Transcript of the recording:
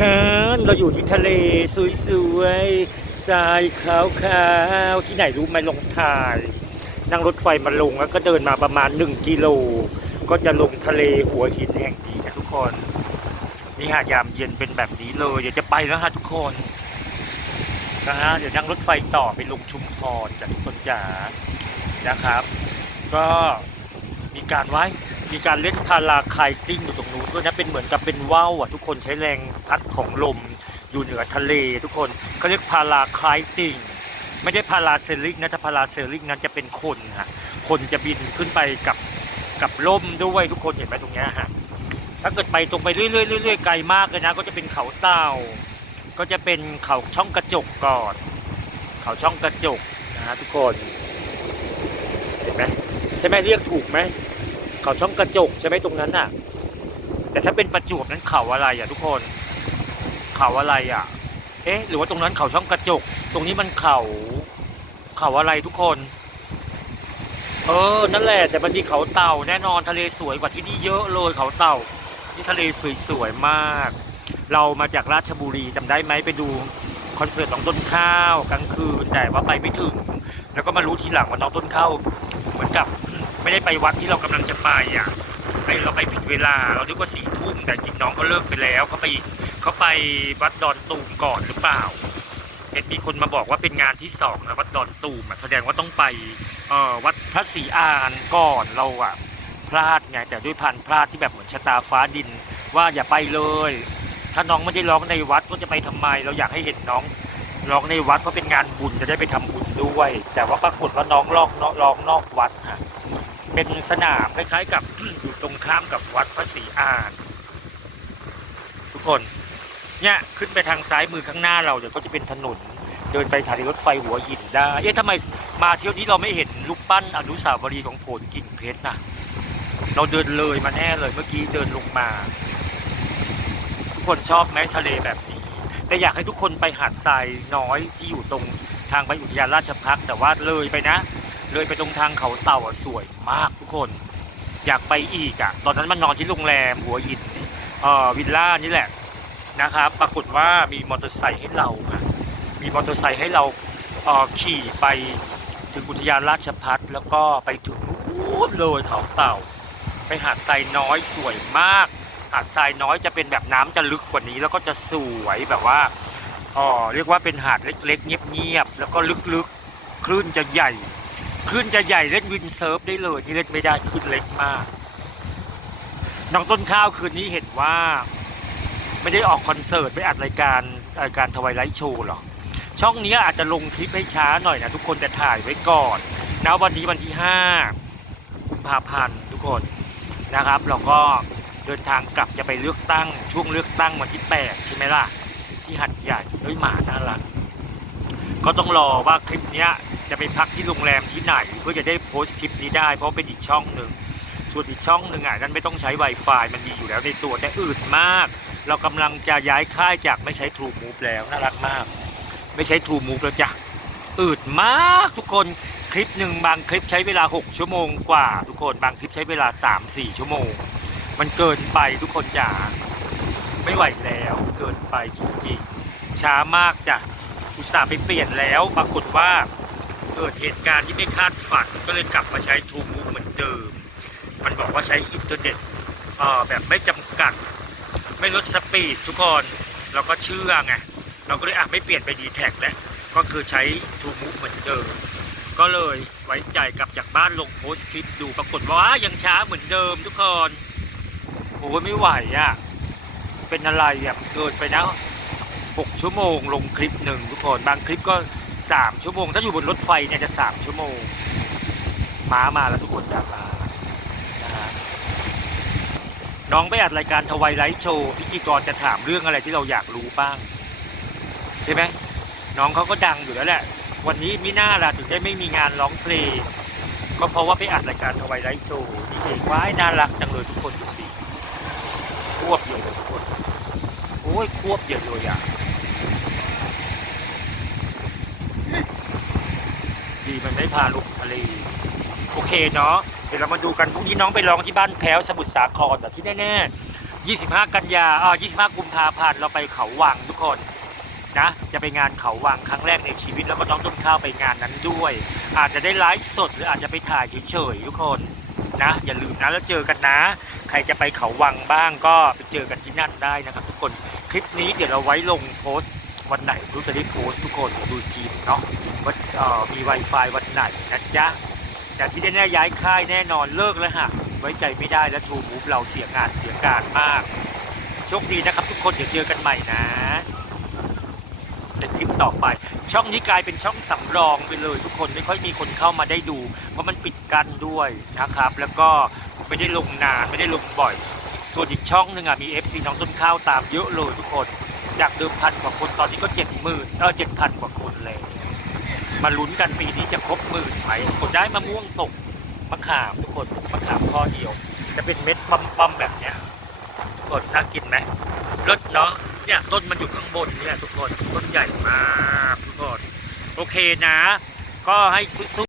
ครับเราอยู่ที่ทะเลสวยๆทรายขาวๆที่ไหนรู้ไหมลงทาย นั่งรถไฟมาลงแล้วก็เดินมาประมาณ 1 กิโล ก็จะลงทะเลหัวหินแห่งนี้จ้ะทุกคน นี่ฮะยามเย็นเป็นแบบนี้เลย เดี๋ยวจะไปแล้วฮะทุกคนนะฮะเดี๋ยวนั่งรถไฟต่อไปลงชุมพรจ้ะทุกคนจ๋านะครับ ก็มีการไว้ มีการเล่นพาราไคายติ้งอยู่ตรงนู้นด้วยนะเป็นเหมือนกับเป็นว่าวอะทุกคนใช้แรงพัดของลมอยู่เหนือทะเล ทุกคนเขาเรียกพาราไคายติ้งไม่ได้พาราเซลลิงนะถ้าพาราเซลลิงนั้นจะเป็นคนฮะคนจะบินขึ้นไปกับกับล่มด้วยทุกคนเห็นไหมตรงเนี้ยฮะถ้าเกิดไปตรงไปเรื่อยๆเรื่อยๆไกลมากเลยนะ ก็จะเป็นเขาเต่าก็จะเป็นเขาช่องกระจกก่อนเขาช่องกระจกนะฮะทุกคนเห็นไหมใช่ไหมเรียกถูกไหม เขาช่องกระจกใช่ไหมตรงนั้นน่ะ แต่ถ้าเป็นประจวบนั้นเขาอะไรอะทุกคน เขาอะไรอะ เอ๊ะ หรือว่าตรงนั้นเขาช่องกระจก ตรงนี้มันเขา เขาอะไรทุกคน เออ นั่นแหละ แต่มันมีเขาเต่าแน่นอนทะเลสวยกว่าที่นี่เยอะเลยเขาเต่า นี่ทะเลสวยๆมาก เรามาจากราชบุรีจำได้ไหมไปดูคอนเสิร์ตน้องต้นข้าวกลางคืนแต่ว่าไปไม่ถึง แล้วก็มารู้ทีหลังว่าน้องต้นข้าวเหมือนกับ ไม่ได้ไปวัดที่เรากำลังจะไปอะไปเราไปผิดเวลาเราคิดว่าสี่ทุ่มแต่จริงน้องเขาเลิกไปแล้วเขาไปเขาไปวัดดอนตูมก่อนหรือเปล่าเห็นมีคนมาบอกว่าเป็นงานที่สองนะวัดดอนตูมแสดงว่าต้องไปเอ่อวัดพระศรีอานก่อนเราอะพลาดไงแต่ด้วยพันพลาดที่แบบเหมือนชะตาฟ้าดิน ว่าอย่าไปเลย ถ้าน้องไม่ได้ร้องในวัดก็จะไปทำไม เราอยากให้เห็นน้องร้องในวัดเพราะเป็นงานบุญจะได้ไปทำบุญด้วย แต่ว่าปรากฏว่าน้องร้องร้องนอกวัดฮะ เป็นสนามคล้ายๆกับอยู่ตรงข้ามกับวัดพระศรีอานทุกคนเนี่ยขึ้นไปทางซ้ายมือข้างหน้าเราเดี๋ยวก็จะเป็นถนน เดินไปสถานีรถไฟหัวหินได้เอ๊ะทำไมมาเที่ยวนี้เราไม่เห็นรูปปั้นอนุสาวรีย์ของโผลกิ่งเพชรนะเราเดินเลยมาแน่เลยเมื่อกี้เดินลงมา ทุกคนชอบไหมทะเลแบบนี้ แต่อยากให้ทุกคนไปหาดทรายน้อยที่อยู่ตรงทางไปอุทยานราชพักษ์แต่ว่าเลยไปนะ เลยไปตรงทางเขาเต่าสวยมากทุกคน อยากไปอีกอะตอนนั้นมันนอนที่โรงแรมหัวหินเอ่อวิลล่านี่แหละนะครับ ปรากฏว่ามีมอเตอร์ไซค์ให้เราค่ะมีมอเตอร์ไซค์ให้เราเอ่อขี่ไปถึงอุทยานราชพัฒน์แล้วก็ไปถึงนู้นเลยเขาเต่า ไปหาดทรายน้อยสวยมาก หาดทรายน้อยจะเป็นแบบน้ำจะลึกกว่านี้ แล้วก็จะสวยแบบว่าอ๋อเรียกว่าเป็นหาดเล็กๆ เงียบๆแล้วก็ลึกๆคลื่นจะใหญ่ คลื่นจะใหญ่เล่นวินเซิร์ฟได้เลยที่เล่นไม่ได้คลื่นเล็กมาก น้องต้นข้าวคืนนี้เห็นว่า ไม่ได้ออกคอนเสิร์ตไม่อัดรายการรายการทวายไลท์โชว์หรอกช่องนี้อาจจะลงคลิปให้ช้าหน่อยนะทุกคนแต่ถ่ายไว้ก่อนนะวันนี้วันที่5กุมภาพันธ์ทุกคนนะครับเราก็เดินทางกลับจะไปเลือกตั้งช่วงเลือกตั้งวันที่ 8 ใช่ไหมล่ะ ที่หัดใหญ่เฮ้ยหมาน่ารัก ก็ต้องรอว่าคลิปนี้จะไปพักที่โรงแรมที่ไหน เพื่อจะได้โพสต์คลิปนี้ได้ เพราะเป็นอีกช่องหนึ่งส่วนอีกช่องหนึ่งอะนั้นไม่ต้องใช้ Wi-Fi มันมีอยู่แล้วในตัวแต่อืดมาก เรากำลังจะย้ายค่ายจากไม่ใช้ True Move แล้วน่ารักมาก ไม่ใช้ True Move แล้วจ้ะอืดมากทุกคนคลิปหนึ่งบางคลิปใช้เวลา 6 ชั่วโมงกว่า ทุกคนบางคลิปใช้เวลา 3-4 ชั่วโมง มันเกินไปทุกคนจ๋าไม่ไหวแล้วเกินไปจริงๆช้ามากจ้ะ อุตส่าห์ไปเปลี่ยนแล้วปรากฏว่าเกิดเหตุการณ์ที่ไม่คาดฝันก็เลยกลับมาใช้ทูมูเหมือนเดิม มันบอกว่าใช้อินเทอร์เน็ตแบบไม่จำกัด ไม่ลดสปีดทุกคนเราก็เชื่อไงเราก็เลยอะไม่เปลี่ยนไปดีแท็กแล้วก็คือใช้ทูมูเหมือนเดิม ก็เลยไว้ใจกลับจากบ้านลงโพสต์คลิปดูปรากฏว่ายังช้าเหมือนเดิมทุกคนโอ้ไม่ไหวอะเป็นอะไรอะเกินไปนะ หกชั่วโมง ลงคลิปหนึ่งทุกคน บางคลิปก็สามชั่วโมง ถ้าอยู่บนรถไฟเนี่ยจะสามชั่วโมง ม้ามาแล้วทุกคนอยากมานะฮะน้องไปอัดรายการทวายไลท์โชว์พิธีกรจะถามเรื่องอะไรที่เราอยากรู้บ้าง ใช่ไหมน้องเขาก็ดังอยู่แล้วแหละ วันนี้มิน่าล่ะถึงได้ไม่มีงานร้องเพลงก็เพราะว่าไปอัดรายการทวายไลท์โชว์นี่เองว้ายน่ารักจังเลยทุกคนดูสิควบเยอะเลยทุกคนโอ้ยควบเยอะเลยอะ มันไม่พาลงทะเลโอเคเนาะเดี๋ยวเรามาดูกันพรุ่งนี้น้องไปร้องที่บ้านแพ้วสมุทรสาครแต่ที่แน่ๆ 25 กันยาอ่า25 กุมภาพันธ์เราไปเขาวังทุกคนนะจะไปงานเขาวังครั้งแรกในชีวิตแล้วก็น้องต้นข้าวไปงานนั้นด้วย อาจจะได้ไลฟ์สดหรืออาจจะไปถ่ายเฉยๆทุกคนนะ อย่าลืมนะแล้วเจอกันนะ ใครจะไปเขาวังบ้างก็ไปเจอกันที่นั่นได้นะครับทุกคนคลิปนี้เดี๋ยวเราไว้ลงโพสต์วันไหนรู้จะได้โพสต์ทุกคนดูทีหนึ่งเนาะ ว่าเอ่อมี Wi-Fi วันไหนนะจ๊ะแต่ที่แน่ๆย้ายค่ายแน่นอนเลิกแล้วฮะไว้ใจไม่ได้แล้วทูมูฟเราเสียงานเสียการมากโชคดีนะครับ ทุกคนเดี๋ยวเจอกันใหม่นะในคลิปต่อไป ช่องนี้กลายเป็นช่องสำรองไปเลย ทุกคนไม่ค่อยมีคนเข้ามาได้ดู เพราะมันปิดกั้นด้วยนะครับ แล้วก็ไม่ได้ลงนานไม่ได้ลงบ่อย ส่วนอีกช่องหนึ่งอะมี FC น้องต้นข้าวตามเยอะเลยทุกคนจากเดิมพันกว่าคนตอนนี้ก็เจ็ดหมื่นเออเจ็ดพันกว่าคนเลย มาลุ้นกันปีนี้จะครบหมื่นไหมผลได้มะม่วงตกมะขามทุกคนมะขามข้อเดียว จะเป็นเม็ดปั๊มๆแบบเนี้ยกดน่ากินไหมรสเนาะเนี่ยต้นมันอยู่ข้างบนเนี่ยทุกคนต้นใหญ่มากทุกคนโอเคนะ ก็ให้สู้